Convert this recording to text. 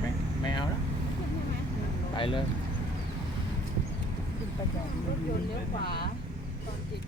ไม่ไม่เอาแล้วไปเลยไปแบบรถยนต์เลี้ยวขวาตอนจ็ด